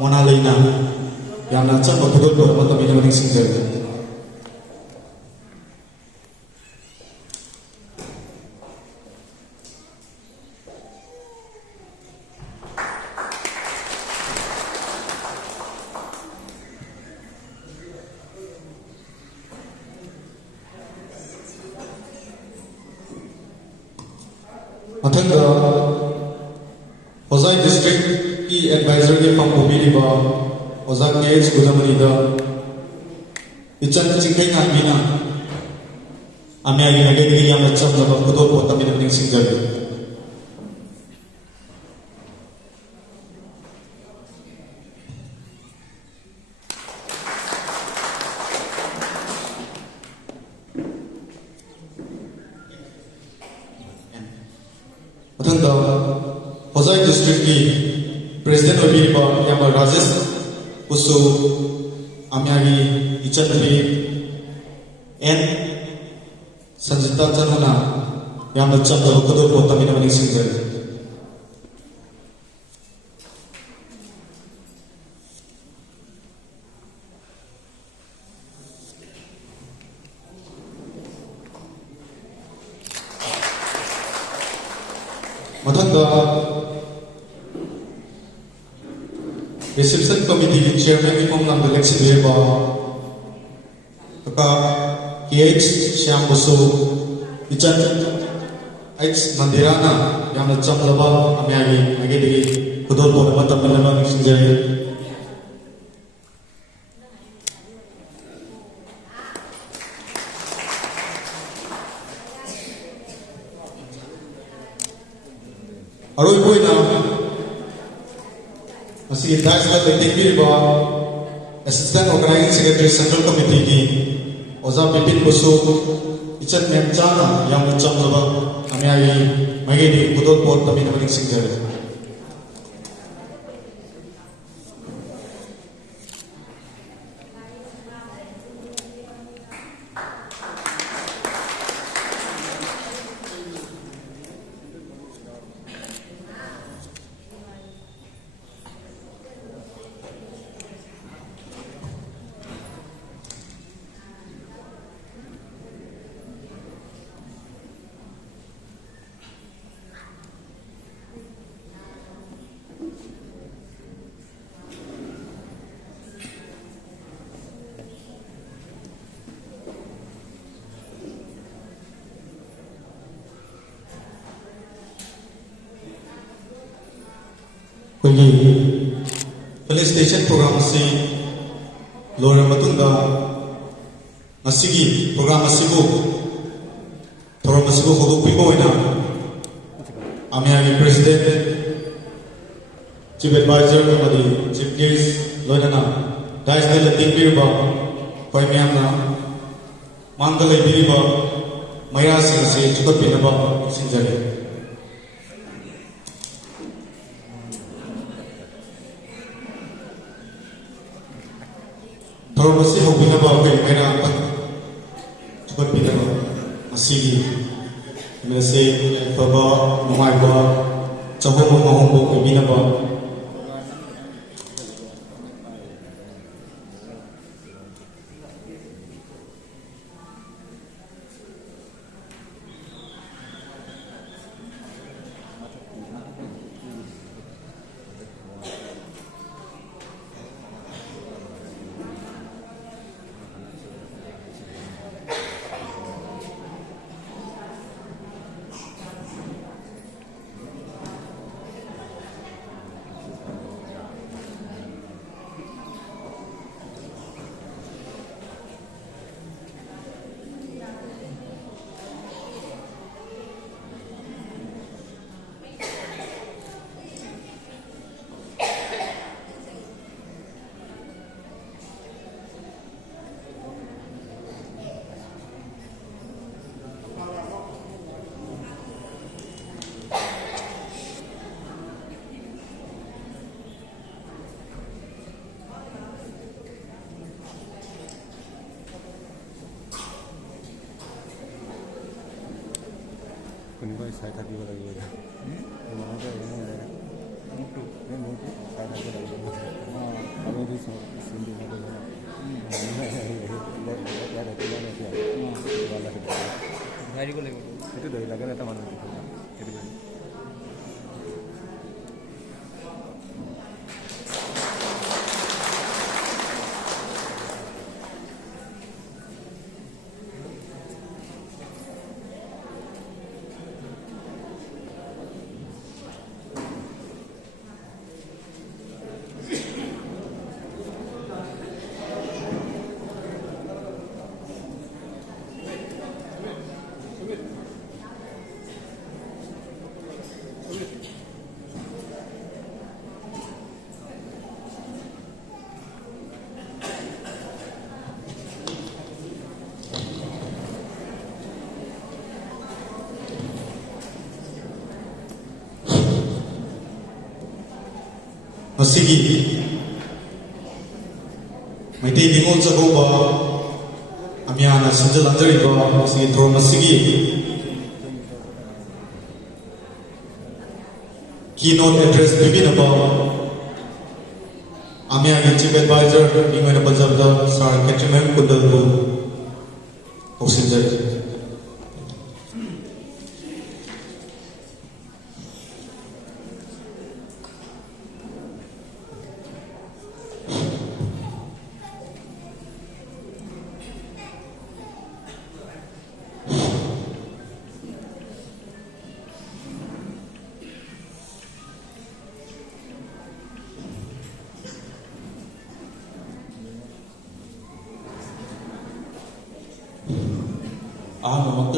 मोनालेना यामना चंबा खुदोल पर मतलब इन मनिंग सिंगर मथंग होजाई डिस्ट्रिक्ट की एडवाइजर के फॉर्म ओबीलिबा ओजा केएच गुजमनीदा इचन चिंगै नामीना आमे आगे लगे कि याम अच्छा मतलब खुदोल पोता मिन मनिंग सिंगर मथंग होजाई डिस्ट्रिक्ट की प्रेसिडेंट ओबीलिबा याम राजेश उसु आमे आगे इचन भी एन संजिता चनुना याम अच्छा मतलब खुदोल पोता मिन मनिंग सिंगर मथंग रिसेप्शन कमिटी की चेयरमैन की फॉर्म नाम इलेक्शन हुए तका केएच श्याम बसु इचन एच मंदिराना याम चमलबा आमे आगे दे खुदोल पोता मतलब मिन मनिंग सिंगर अरोई कोई ना मसी दास का लेटिंग assistant organising secretary central committee की ओजा बिपिन बसु इचन मेम चाना याम चमलबा आमे आगे मगे दे खुदोल पोता मिन मनिंग सिंगर पुलिस स्टेशन प्रोग्राम से लोर मतुंगा प्रोग्राम थोरम होदो पिबोइना आमे आगे president chief advisor chief guest लोइना दाइस ने लतिंबिरबा कोई मैमना मांगल लेबिरबा मैरा सिंह से चुकपिनबा सिंजरे थोरमसी होबिनबा कोई मैरा चुकपिनबा मसीगी मेसे फबा नुमाइबा चबो महंबो कोबिनबा কোনোবাই চাই থাকিব লাগিব itu dari lagi nanti mana itu Masigi Maiti Ningol Jagoba Amiana Sinjal Andariba Masigi Thro Masigi Keynote Address Bibinaba Amiana Chief Advisor Ingwena Bajabda Sar Ketrimem Kundalbu Osinjay Ahmad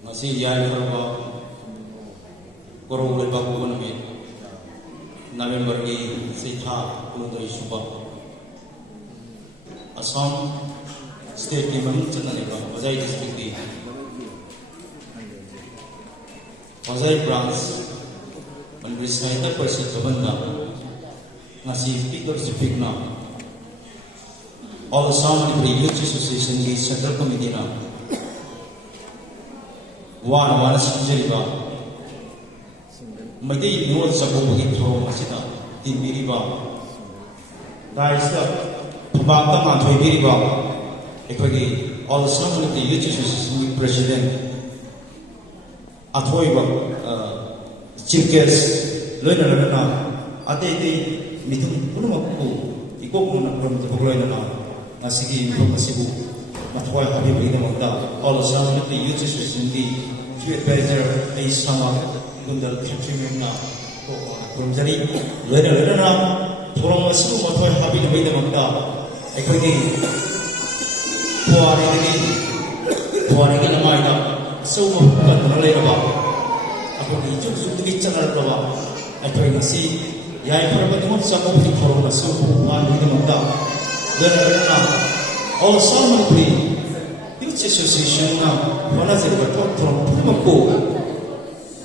masih yai berapa korong lebak bukan nabi November ni sehingga puluh Subah Assam state ni mana channel ni Vazai district ni Vazai branch menjadi sahita persen kebenda ngasih speaker speak na All Assam Youth Association की Central Committee ना वान संजरिबा मई निवल चकोबी थ्रो तीनबीरीबा राइस फुबाक माथोबीरीबा अखोगी All Assam Youth Association की President अथोइबा Chief Guest लोइना अते मिथुन पुनमको इकोकुना प्रम तबलोइना Masigi Masibu Matwa Habibi Namada, All Assam Youth Association, Chief Advisor, Aisama, Gundal Khatrimina, Kumjari, Lena, Puram Masibu Matwa Habibi Namada, Equity, Puari Namada, so Maleva, upon each of the beach and Alba, I try to see Yai Parabati Samu Puram Masibu, one with Namada. All Assam Youth Association now, one as a report from Pumako,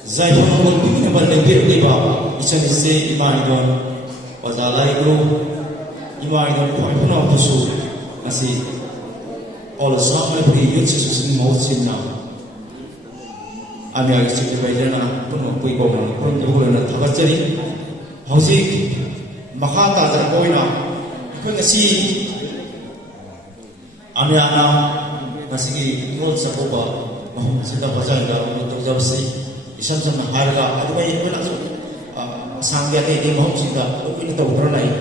Zayon will be never lebir liba, each and say Imaidon, was a ligro, Imaidon point of the soul, Nasi, All Assam Youth Association most now. I mean, I see the Bailana, Pumako, Pumako, Tabachari, Hosik, Mahata, Boina. Kasi Amiana Masigi Road Sakoba Sita Bazaga Jabsi Isam Harga Adway Sangya Mahom Sita open the Uranai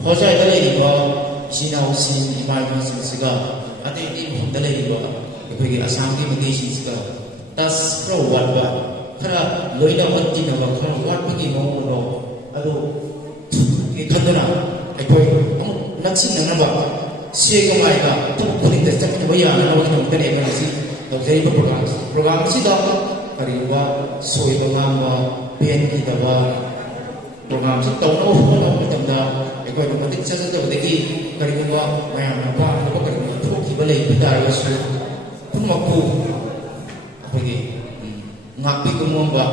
Hoja Daliba Sina Sin Iman Siga Ati Daliba Asangi Magasiska Tas Pro Wadba Kara Loida Watina Wat Pagi Mono Ado Ikandana Naksin Naba, Sega Maika, putting the second way on the Penny, the Zay program Sida, Kariwa, Soibanga, PNP, programs of Tono, with them, according to the pictures of the key, Kariwa, Mayama, Toki Balay, Pidarius, Pumaku, Napi Kumumba,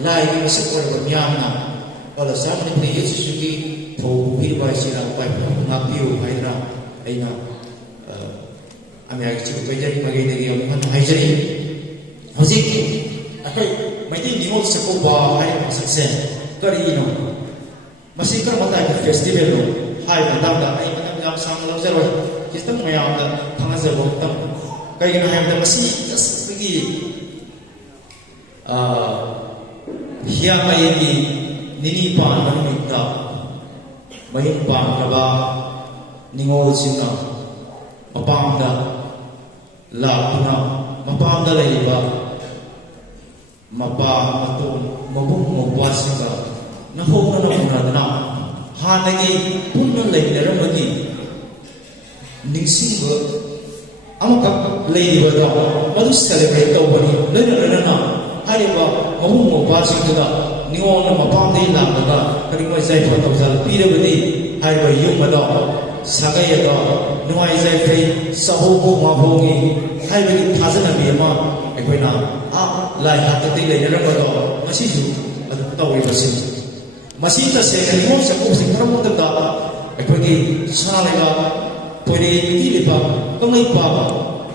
Lai, Support of Yamna, all the Assam Youth should be. Tobi by Sina by Napiu Hydra, Aina American Vajay Magadi on Hydri Hosiki. I heard my name is Sakoba, I am success. Carino, masi karma ta ka festival lo hai ba dam da ai matam jam sang lo zero kistam mayam da thanga zero tam kai gina hai da masi gi hiya mai gi nini pa na mi ta mai pa ka ba ningol sinna mapam da la puna mapam da lai ba mapa matum mabung mabwasinga na hona na puna da na hanagi punna lai da magi ningsing ba amaka lai ba da madu celebrate to bani lena na hai ba mabung mabwasinga da ningol na mapam dei la da kari mai sai photo zal pi da badi hai ba yum ba da sagai da nuai sai fei saho bo ma bongi hai ba ki thazana bi ma aikoina lai hat te le na ba do masi ju adu tawi basi masi ta se ni mo sa ko sing karam ta da aikoi ki sa le ga pore mi le ba ko ngai pa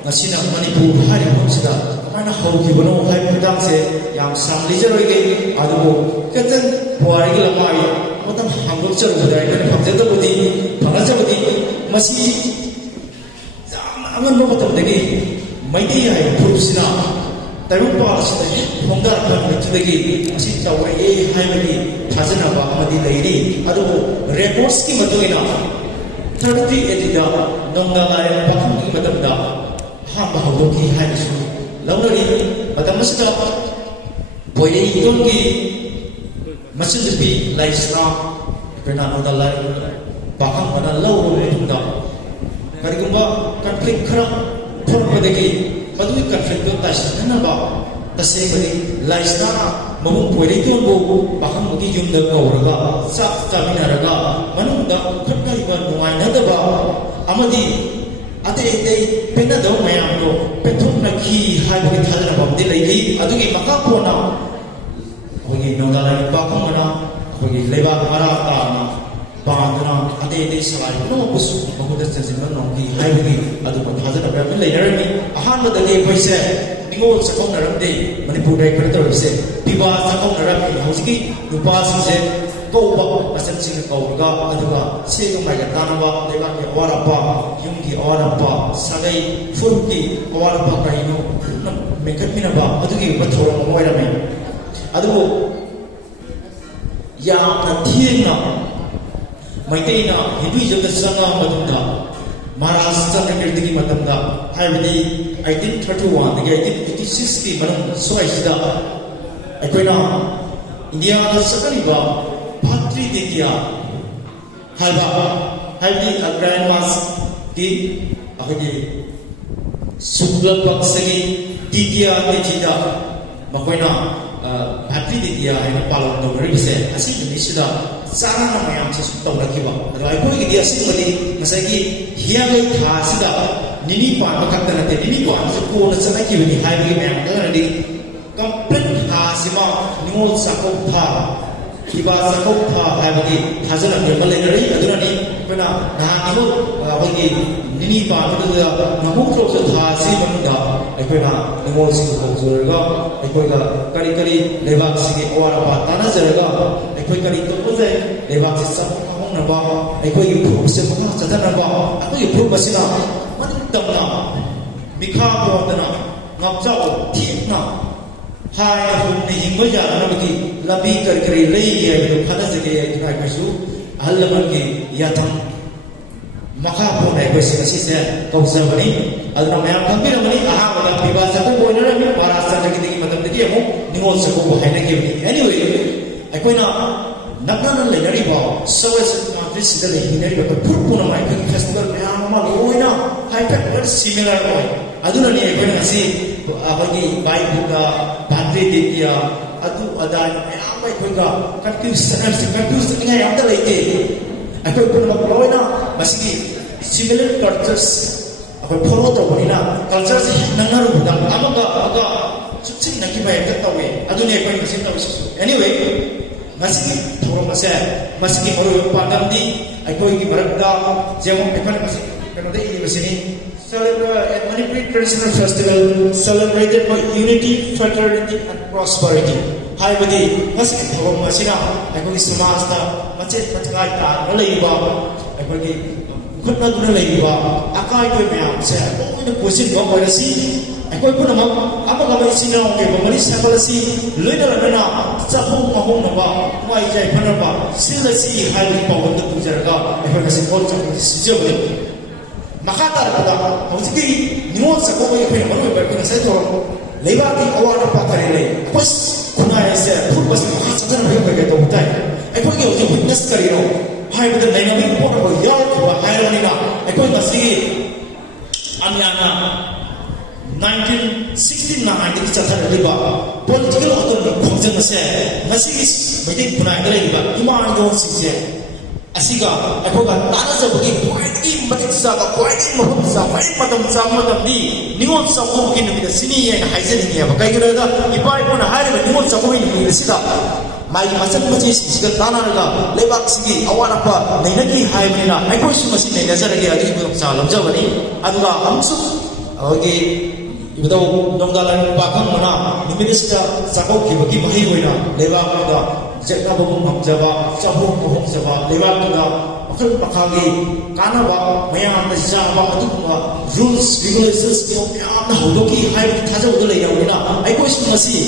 ngasi na manipur hari mo sida mana hau ki bono hai pudang se yang sam li je roi ge adu bo ketan puari gi lamai motam hangul char budai kan phangje da budi phangja budi masi aman bo motam degi maiti hai purusina taru pa sida hongda kan mitudagi asi tawai e hai bagi thajana ba amadi leiri adu records ki matugina 30 edida nongda lai pakham ki matam da ha ba ho ki hai su launari matam masida boile idon ki masjid lai sra pena nongda lai pakham bana law ro da kari kumba conflict khara thor padagi madui conflict to tasna ba tase bari laisna mamung poiri to bo baham gi yum da gauraga sak tamina raga manung da khatta iba nuai na da ba amadi ate ate pena do mayam do pethum na khi hai bagi thalna ba de lei adugi maka pona hogi nongda lai ba kamana hogi leba mara ta na bandana ate ate salai no bus mahuda sensin no gi hai bagi adu ba thajana ba lei na mi ahan da de paise ningol sakong naramde manipur dai kar tor se biba sakong narami hauski rupa singse ko ba pasan sing ko ga aduga se go mai ga tanaba deba ki awara pa yung ki awara pa sagai furki awara pa kai no mekat mina ba adugi bathora mo ira me adugo ya na thiena mai dei na hindu jam sanga madunda Maharashtra Kirtiki Matamda, Haibadi 1831, 1886 ki manung suai sida. Aikoina India da sakaniba Bhatri Ditya Halba Haibadi Grand Mas ki akadi Sukla Paksagi Ditya Tejida Makoina Bhatri Ditya haina palon to ri se asi ni sida sana na mayam se sutta rakiba ado aikoi gi dia si badi masagi hiya gai tha sida nini pa makak na te nini pa se ko na sana ki bani hai gi mayam da di complete ha sima nimol sakau tha kiba sakau tha hai bagi thajana me male ri aduna ni pena na nimol bagi nini pa da namu tro se tha si banda aikoi na nimol si ko zorga aikoi ga kari kari lebak si ge awara pa tana zerga aikoi kari to pose lebak si sa hong na ba aikoi gi phu se ma cha na ba aikoi phu basina man tam na mikha bo na ngap cha o thi na hai hum ni hing ba ya na ba ki labi kar kari lei ye to khada se ge ka ka su hal man ki ya tham makha po na ko si se ko sa bani aduna mayam kambira mani aha wala bibasa ko boina na mi Maharashtra na ki matam de mo ningol sa ko hai na ki anyway aikoina nakna na le nari ba sawes country sida le hinari ba purpu na mai ki festival mayam ma loina hai ta very similar ko aduna ni aikoina si abagi bai buka Bhatri Ditya adu adan mayam bai ko ga confuse ngai am da le ke aikoi ko ma loina masigi similar cultures akoi follow to bonina cultures nangaru da amaga chukchin na ki bai ta tawe aduni akoi masin tawe anyway masigi thoro mase masigi horu pandam di aikoi ki barakda jemo ekhan masigi kanode ini masini celebrate Manipuri traditional festival celebrated by unity, fraternity and prosperity. हाइबदी मसी थोम मसिना अखोगी समाजता मचे मचगाई तारना लेबा अखोगी खुदना दुना लेबा acai कोई मयाम से कोई position बो बरसी अखोई पुनम अमगा मसिना के बमरी सफलसी लोइना लना चाहू महू नबा वाई जाय फनबा सिलसी हाइबदी पावंद तुजरगा अखोई से कोल चक सिजबे मखाता रखा हौजिकी निमोल सको को अखोई मनो बरकन से तो लेबा की अवार्ड पातरे ले बस खुनाय से फुट बस मखाता न बे तो उठाई अखोई के हौजि विटनेस करिनो हाइबदी डायनामिक पोर को याव को हाइरोनिना अखोई मसी अमियाना 1969 की चथा लेबा पॉलिटिकल ऑटोनॉमी खोजन से मसी मेडिक खुनाय लेबा इमान जो सिजे असिगा अखोगा ताना जबगी क्वाइटली मतिक सागा क्वाइटली महम सा फाइ मदम दी निगोल साबो की नमिदा सिनी ये हाइजन नि अब काइगरदा इपाइ कोन हाइरे निगोल साबो नि सिदा माइ मसन मचे सिगा ताना रगा लेबाक सिगी अवारपा नैनकी हाइबनिना अखोइ सुमसि नैना जरगे अदि बुम सा लमजबनी अदुगा हमसु अगे इबदो दोंगालन पाखम मना निमिदिसका साको की मही होइना लेबाकदा जगना बबु हमजबा चाबु हमजबा लेबाकदा अखल पखागी कानाबा मयाम जाबा अदुमा रूल्स रेगुलेशंस के याम हौदोकी हाइब थाजौद लेना आइको मसी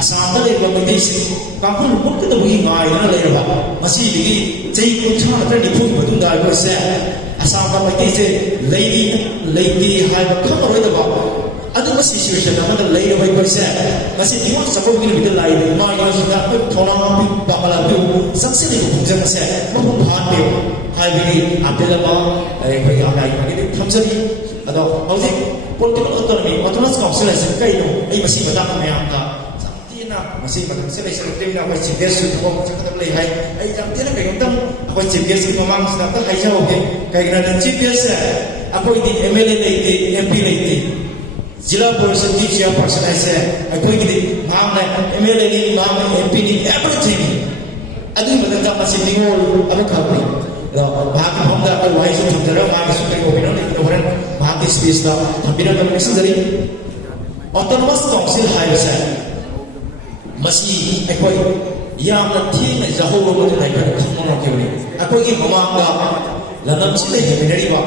असामदा लेबा मेदिसि काकुल मुक्तदबुगी गाइना लेरबा मसी बिगी जै कुछा नत्र निफु बदुंदा आइकोसे असामदा मेदिसे लेदी हाइब खमरोइदबा अदुमा सिचुएशन अमदा लेरबा आइकोसे मसी निमो सपोगी बिद लाई मा योसिदा थोना बि बामला बि सक्सेलि बुजमसे मबु भाते हाइबिगी आपेलबा आइकोई आइ बिदि थमजरि अदो हौजि पॉलिटिकल ऑटोनॉमी ऑटोनॉमस काउंसिल से कइनो आई मसी बता मयामदा मसी मतलब से लेसन टीम ना कोई चीफ को चकदम ले है आई जानते ना कहीं तम कोई चीफ गेस्ट की मांग से तो हाइजा हो गए कहीं ना चीफ गेस्ट है कोई दी एमएलए नहीं थी एमपी नहीं थी जिला परिषद की चेयरपर्सन ऐसे कोई की मांग है एमएलए नहीं मांग एमपी नहीं एवरीथिंग अदुई मतलब मसी निगोल अब खापी भाग हमदा कोई वाइस थमजरा मांग सुटे को बिना नहीं तो हरन भाग स्पेस दा थबिना का मेसेजरी ऑटोनोमस काउंसिल हाइवे से मसी अखोई यामना थीना जहोरो मदु नाइ कर खमनो केवली अखोई की ममांगा लनम से हेमिनरीबा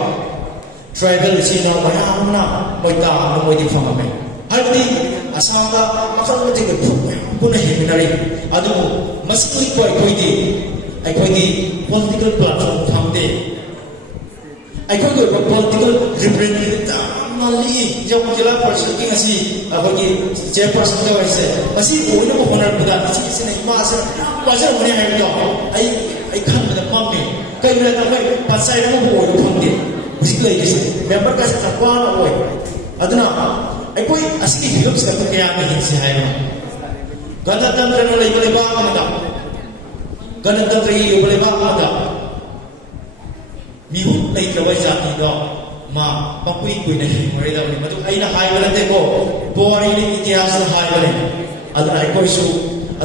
ट्राइबल सिना मयामना मोइता मोइदि फममे हरदी असांगा मखल मते के पुना हेमिनरी अदु मसी कोई कोइदी अखोई पॉलिटिकल प्लेटफॉर्म फमदे अखोई को पॉलिटिकल रिप्रेजेंटेटिव मली जो जिला परिषद की नसी अबगी चेयरपर्सन का वैसे मसी ओइनो होनर बदा इसी से नहीं मास बाजार होने है तो आई खान में मम्मी कई ना कई पंचायत में वो फंदे उसी ले जैसे मेंबर का से कौन होए अदना आई कोई असली फिल्म्स का तो क्या नहीं से है गणतंत्र ने ले बोले बात मत गणतंत्र ये बोले बात मत मिहु नहीं करवाई जाती दो मा पपुई कोई नहीं मरेदा नि मधु आइना हाइबना देखो बोरी नि इतिहास हाइबने अदना आई कोई सु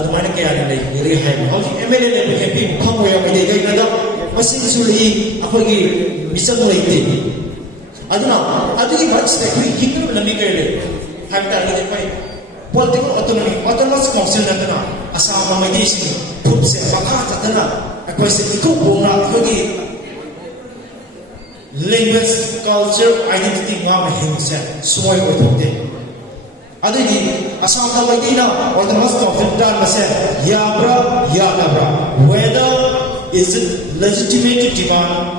अदमाने के आने नहीं रे हाइब हौजी एमएलए ने एमपी खम होया मदे गई ना मसिन सुली अखोगी मिसन लेते अदना अदुगी मच देखि हिंदू लमी कइले हाइबता नि पाई पॉलिटिकल ऑटोनॉमस काउंसिल नतना असम मदिसि फुट से मखा तदना अखोई से इको बोना अखोगी language, culture, identity ngam himse soy othokte adigi asam da bagina autonomous concept dan mase yabra yabra whether is it legitimate demand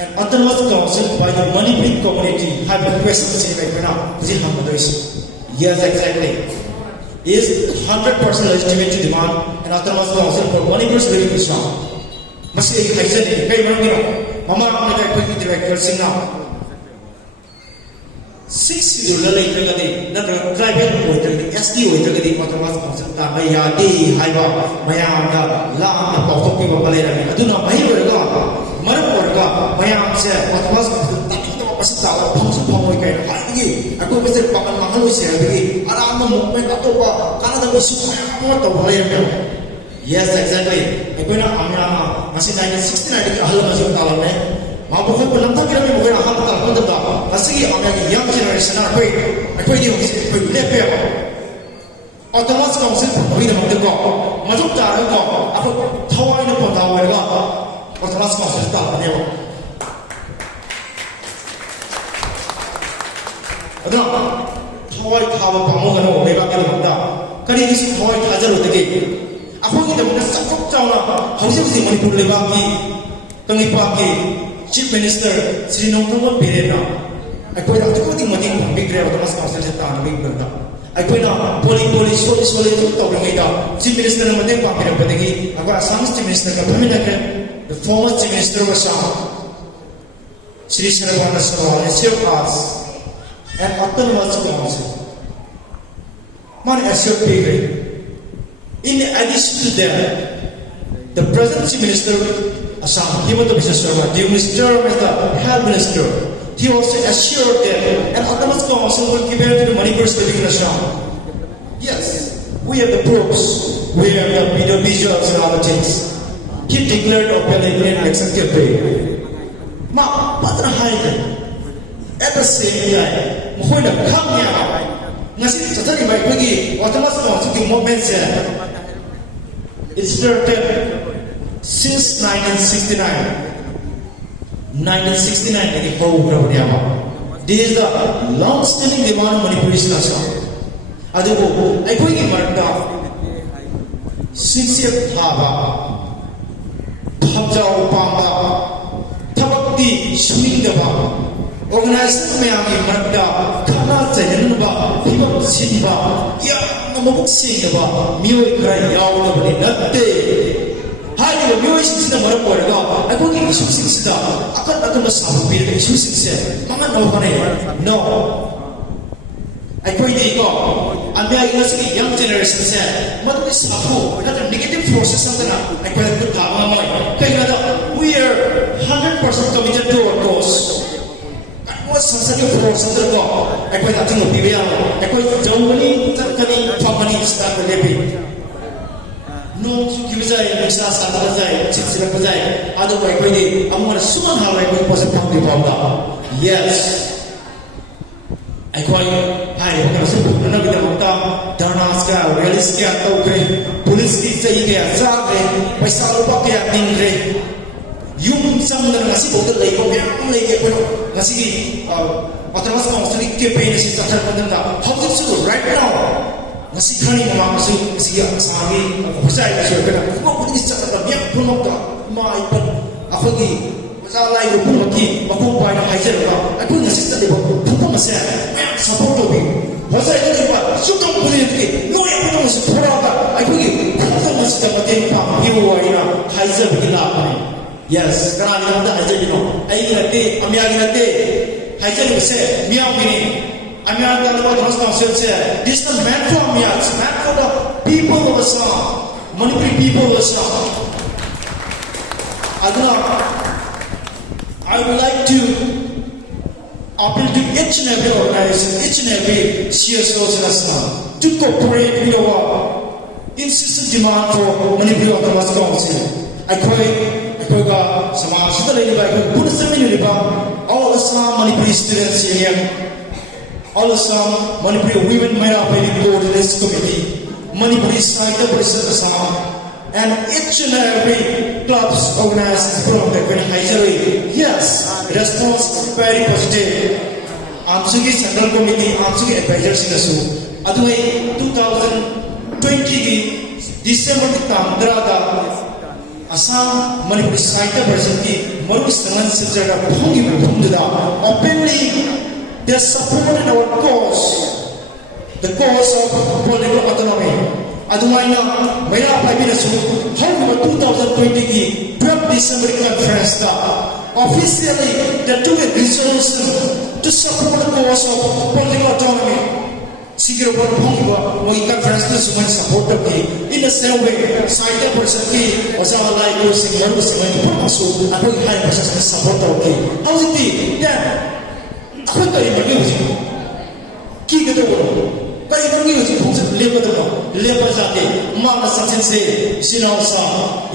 and autonomous council by the Manipuri community have a question say right now ji ham badais yes exactly is 100% legitimate to demand an autonomous council for Manipur's living Islam masi haisen kai margina mama ne kai pagi director singa 6 year later gadi na tribal order SD order gadi autonomous council ta maya di haiba mayam da la na pawtok ki ba lera ni aduna mai orga maram orga mayam se autonomous council ta ki to pasi ta phangsu phangoi kai hai aku bese pakan mahalo se gadi aram movement atopa kana da su ma to bhale yes exactly ekona amna masi 1969 ki ahal masi talan ne ma bokho ko lamta kira me bokho ahal ta ko da asigi amna ki young generation na koi di koi le pe autonomous council phawi na mangde ko majok tar ko apo thawai na pondawai ga autonomous council ta ne ba adna thawai thaba pamu ga no me ba ke mangda kari ni thawai thajar de ke apo ki de sakok chauna hausi manipur le ba ki kangipa ki chief minister Sri Nongtongwon Perena aipoi da tukoti mating big re autonomous council se ta na big berda aipoi na police to da chief minister na mating pa pira padegi aga Assam chief minister ka phamina ke the former chief minister of Assam Sri Sarabhana Sonowal assured us an autonomous council man assured people in addition to that the present chief minister Assam Himanta Biswa Sarma during his term as the health minister he also assured that an autonomous council will give in to the Manipur's living in Assam. Yes, we have the proofs, we have the video visuals and other things. He declared openly in an election campaign. Ma, patra haide. At the same time, Muhoida Kamya, Nasi Tatari by Piggy, autonomous council movement said it started since 1969. 1969 in the whole Gravadiama. This is the long-standing demand of Manipuris Assam. Adubo, I go in Marta, sincere Hava, Pabjao Pamba, Tabakti, Swingaba, organized Mayami Marta, Kana Tayanaba, Pibak Simba, Yamamuk Singaba, Muikra Yawa, Nate. 하이가 묘의식시다 말할 거라가 아이고기 이슈식시다 아까 나도 사부 비례 이슈식세 망한 나오가네 no 아이고이디 이거 안돼야 이것이 young generation세 마도기 사부 나도 negative forces 상대나 아이고야 그 가방아 뭐이 그러니까 we are 100% committed to our cause 아이고 상상의 force 상대가 아이고야 나도 뭐 비벼야 아이고 정원이 짝하니 파마니 스타트 레비 no kibizai misa sadara jai chichira bajai adu bai koi amara suman halai koi pose phamdi bawda yes ai koi hai bakar se bhuna bida mata dharnas ka rallies ka tau kre police ki chai ke za re paisa rupa ke ding re yum sam na ngasi bawda lai ko yang lai ke ko ngasi ki autonomous council ke pe ni si chathar pandam da how is it right now nasi khani mama su siya sagi usai su kana ko putih sakata biak punok da mai pan akhagi mazalai ko punaki mako pai na haijer ba aku nasi tade ba pupa masa support to be wasai ni ba sukam puli ki no ya puto su thora ba aku ki pupa masa da mate pa hiu wa ina haijer bi la pa yes kana ni da haijer ni no ai ni te amya ni te haijer bi se miao ni I'm not talking about the council said, this is the man for me, it's man for the people of Assam, Manipuri people of Assam. Aduna, I would like to appeal to each and every organization, each and every CSOs in Assam to cooperate with our insistent demand for Manipuri Autonomous Council. I pray Samaj all Assam Manipuri students here. All Assam Manipuri women minority board in this committee, Manipuri Sahitya Parishad Assam, and each and every clubs organized from the Haijaroi. Yes, response very positive. Amsugi Central Committee, Amsugi advisors in the Su. Aduhai 2020 December Tamdrada Assam Manipuri Sahitya Parishad ki Maru Sangan Sijaga Bhongi Bhumdada openly. They supported our cause, the cause of political autonomy. Adumaina, Mera Pabinasu, however, 2020 ki 12 December conference officially they took a resolution to support the cause of political autonomy. Siguro por Hongiwa, we conference to support in the same way, Sahitya Parishad ki Osawalai ko Singmaru Singmaru Pamasu, ako high process support okay. How is it? Yeah. Kung tayo mag-iusip, kaya ito ko, kaya mag-iusip kung sa लेपदमा Lepa जाते माना suction से सिनावसा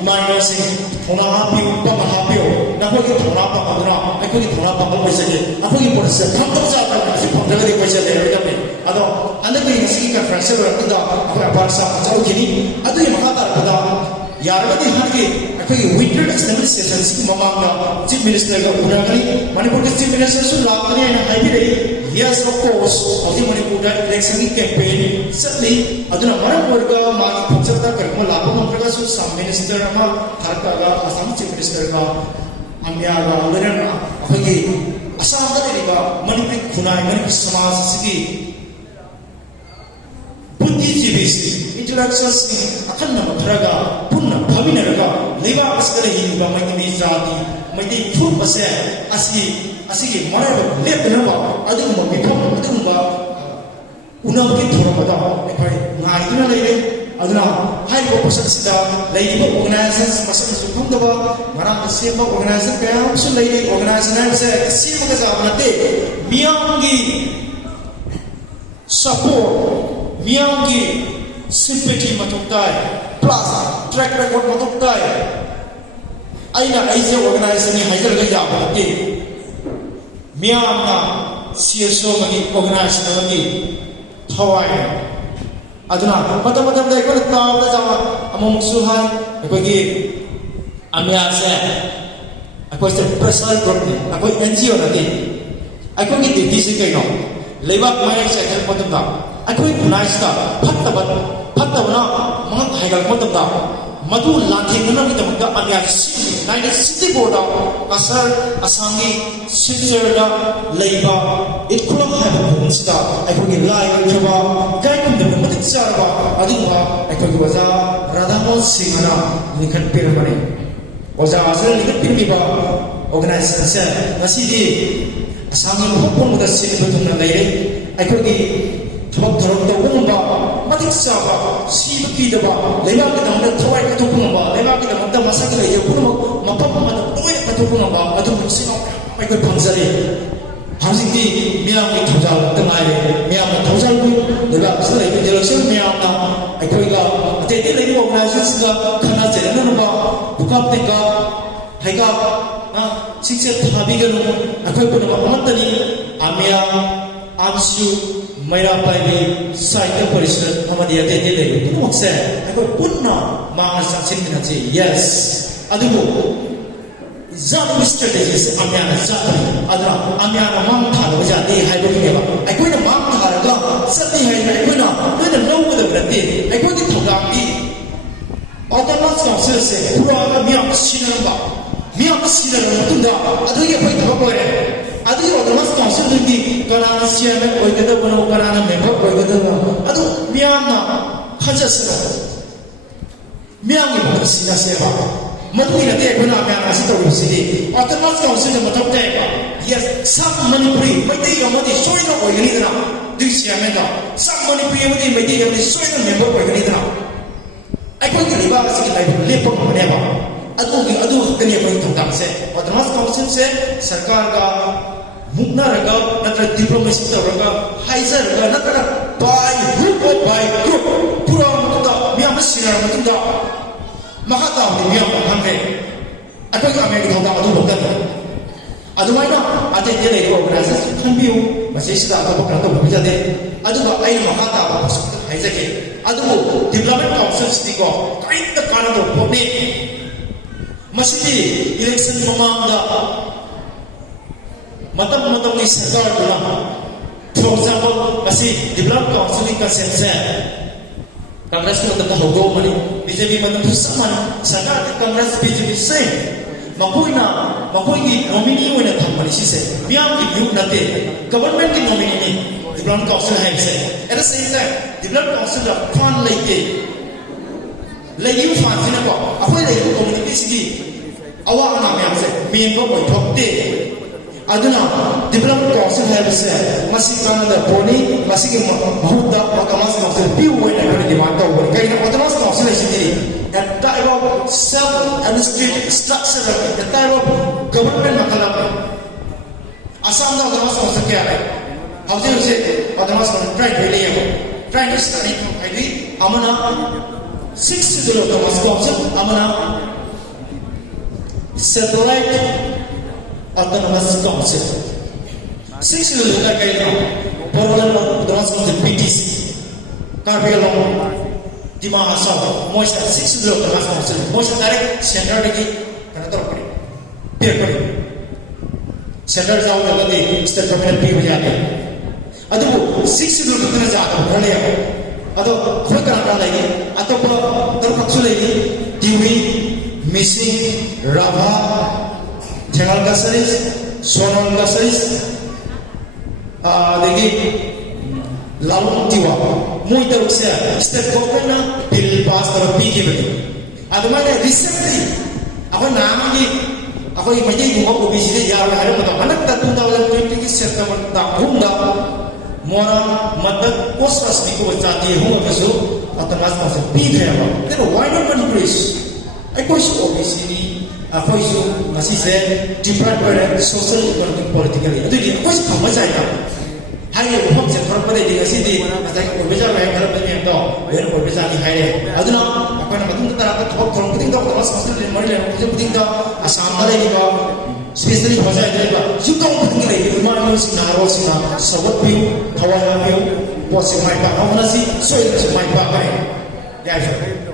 इमाइनो से थोना हापियो पमा हापियो नखोगी थोना पकड़ना अखोगी थोना पकड़ पैसे के अखोगी पुरुष हम तो जाता है सिर्फ पंद्रह दिन पैसे ले रहे हैं अदो अंदर कोई किसी का फ्रेशर रखता अखोई अपारसा जाओ खिली अदो ये महादार पदा यारवती हर के अखोई विंटर असेंबली सेशन की ममांगा चीफ मिनिस्टर का उन्नागनी मणिपुर के चीफ मिनिस्टर सु लाकने ना हाईवे रे yes of course अभी मणिपुर का इलेक्शन कैंपेन सत्ली अदुना मणिपुर मागी फुचरता करम लाभ मंत्रगा सु सब मिनिस्टर अमा थारकागा असम चीफ मिनिस्टर का अम्यागा लरना अखोई असम दा लेबा मणिपुर खुनाई मणिपुर समाज सिगी बुद्धिजीवी इंटेलेक्चुअल्स अखंड मखरगा पुनः भविनरगा लेबा असगले हिबा मैती जाति मैती फुट बसे असगी मराबा लेपनबा अदुगुम मिफम अदुगुम उनबकी थोरबदा एखै नाइदुना लेरे अदुना हाइबो पोसक्सिदा लेइबो ऑर्गेनाइजेशंस मसन सुखंदबा मरा सेबा ऑर्गेनाइजेशन कया सु लेइबे ऑर्गेनाइजेशन से सेबा का जाबनते मियांगी सपोर्ट मियांगी सिंपैथी मतुक्ताय प्लस ट्रैक रिकॉर्ड मतुक्ताय आइना आइजे ऑर्गेनाइजेशन हाइजरगा याबनते मियांना सीएसओ मगी ऑर्गेनाइजेशन मगी थवाय अदुना मतम दे को तावदा जावा अममुसु हाय अकोगी अमिया से अकोई से पर्सनल ग्रुप ने अकोई एनजीओ नदी अकोगी ड्यूटी से कइनो लेबाक माय से हेल्प मतम अखोई खुनाइसता फत्तबना मंग हाइगल मतमदा मधु लांथेंगना मितमदा अनिया नाइने सिटी बोर्डा असर असांगी सिचरदा लेबा इखुलम हाइबा भूमसिदा अखोगी लाइ जबा गाइकुम दे मतिक सारबा अदुवा अखोगी वजा राधामोहन सिंहना लिखन पिरमने वजा असर लिखन पिरमिबा ऑर्गेनाइजेशन से नसीदी असांगी भोपन मदा सिन बतुना लेरे अखोगी थबक थरक तौबा मतिक साबा सीबकीदबा लेबाकदमदा थवाई कथोकुनबा लेबाकदमदा मसक लेय पुनमक मपम मद तोय कथोकुनबा अदु सिनो माइको फंजरे हाजिति मियामि थौजाल तमारे मियाम थौजाल बु लेबा सले इलेक्शन मियामना अखोइगा अतेते लेबो ऑर्गेनाइजेशंस का खना चेननबा बुकापतेका हाइगा सिक्से थाबिगनु अखोइ पुनम अमतनी आमिया आमसु मैरा पाइबी साहित्य परिषद हमारी अतेते ले पुनमक से अखोइ पुन्ना मांग संसिन मिनचे यस अदुबो जाब स्ट्रेटजीस आमियाना जातरी अदरा आमियाना मांग थालो जाते हाइबोगिबा अखोइना मांग थारगा सती हाइना अखोइना लोइना लौबदा ब्रते अखोइगी थौगांगी ऑटोनॉमस काउंसिल से पूरा मियाम सिनरबा मियाम सिनरबा मतुंदा अदुगी अखोइ थबक ओरे अदुगी ऑटोनॉमस काउंसिल की कनाना चेयरमैन ओइगदबनो कनाना मेंबर ओइगदबनो अदु मियामना खजसरा मियामगी भक्त सिना सेवा मधुई नते अखोइना मियाम आसी तौसिदि ऑटोनॉमस काउंसिल के मतौते यस सब मणिपुरी मैते यमदि सोइनो ओइगनिदना दुई चेयरमैन दा सब मणिपुरी यमदि मैते यमदि सोइनो मेंबर ओइगनिदना अखोइगी लिबा आसी लाइफ लेपक मनेबा अदुगी अदु खतनी अखोइ थौदाम से ऑटोनॉमस काउंसिल से सरकार का मुक्ना रगा नत्र डिप्लोमेसी तौरगा हाइजरगा नत्र bye group of bye group पूरा मतुदा मियाम सिनार मतुदा महाता मियाम हंगे अखोइ अमेरिका थौदा अदु बगदा अदुमाइना अते जेले ऑर्गेनाइजेशन खनबियु मसेसिदा अतोप करतो बबिजादे अदुगा आई महाता बसुक हाइजके अदु डेवलपमेंट काउंसिल सिको काइंद कानदो पोने मसिदी इलेक्शन ममांदा मतम की सरकार दुना फॉर एग्जांपल मसी डेवलप काउंसिल का सेंसे कांग्रेस को तक होगो मनी बीजेपी मतम समान सरकार के कांग्रेस बीजेपी से मकोई की नॉमिनी होने थमनी से मियाम की व्यू नते गवर्नमेंट की नॉमिनी नहीं डेवलप काउंसिल है से at the same time develop council का फंड लेके लेयू फंड से को अखोई लेयू कम्युनिटी से अवा ना मियाम से मेन को ठोकते अदुना डेवलपमेंट काउंसिल है से मसी कानदा पोनी मसी के बहुदा ऑटोनॉमस काउंसिल पी होने का डिमांड तो हो कहीं ऑटोनॉमस काउंसिल है a type of self-administrative structure, a type of government makala asam da autonomous council क्या है हाउसिंग से autonomous काउंसिल ट्राई कर लिया trying to study ID amana 6 schedule Thomas Council amana satellite autonomous council 6 schedule ka kayo Portland Autonomous Council PTC Carbialong Dima Assault Moisa 6 schedule Autonomous Council Moisa direct center degi kanator pare peer pare center जाओ जल्दी state government भी हो जाते अदो 6 schedule कितना जाता है अदो कोई करना नहीं अतो तर पक्षु लेगी टीवी मिसिंग राभा थेंगल गसरिस सोनल गसरिस देखी लालू तिवा मुई तरफ से स्टेट गवर्नमेंट बिल पास तरफ भी की बनी अदो मैंने रिसेंटली अपन नाम की अपन ये मजे गुम्बा को भी सीधे यार हरे मतलब अनक तत्व दावल 20 की सेप्टेम्बर ताहुंगा मोरा मदद कोसस निको बचाती हूँ कसो अतनास में से पी गया हो तेरे why not manipulate आई कोई सो ओबीसी कोई सो मसी से डिफरेंट पर सोशल इकोनॉमिक पॉलिटिकली तो ये कोई सो मजा आएगा हाई ये बहुत से फर्क पड़े दिया सीधी ऐसा कि कोई बेचारा है घर में नहीं तो वे कोई बेचारा नहीं है अदना अपन मतलब तरह का थोक थोक पुटिंग तो क्रॉस मसल ले मरे ले मुझे पुटिंग तो आसाम वाले की बात स्पेशली भाषा है तो जुका पुटिंग ले ये मानो सिनारो सिना सबक भी हवा भी पॉसिबल है का होना सी सोई से माइक पा करें क्या है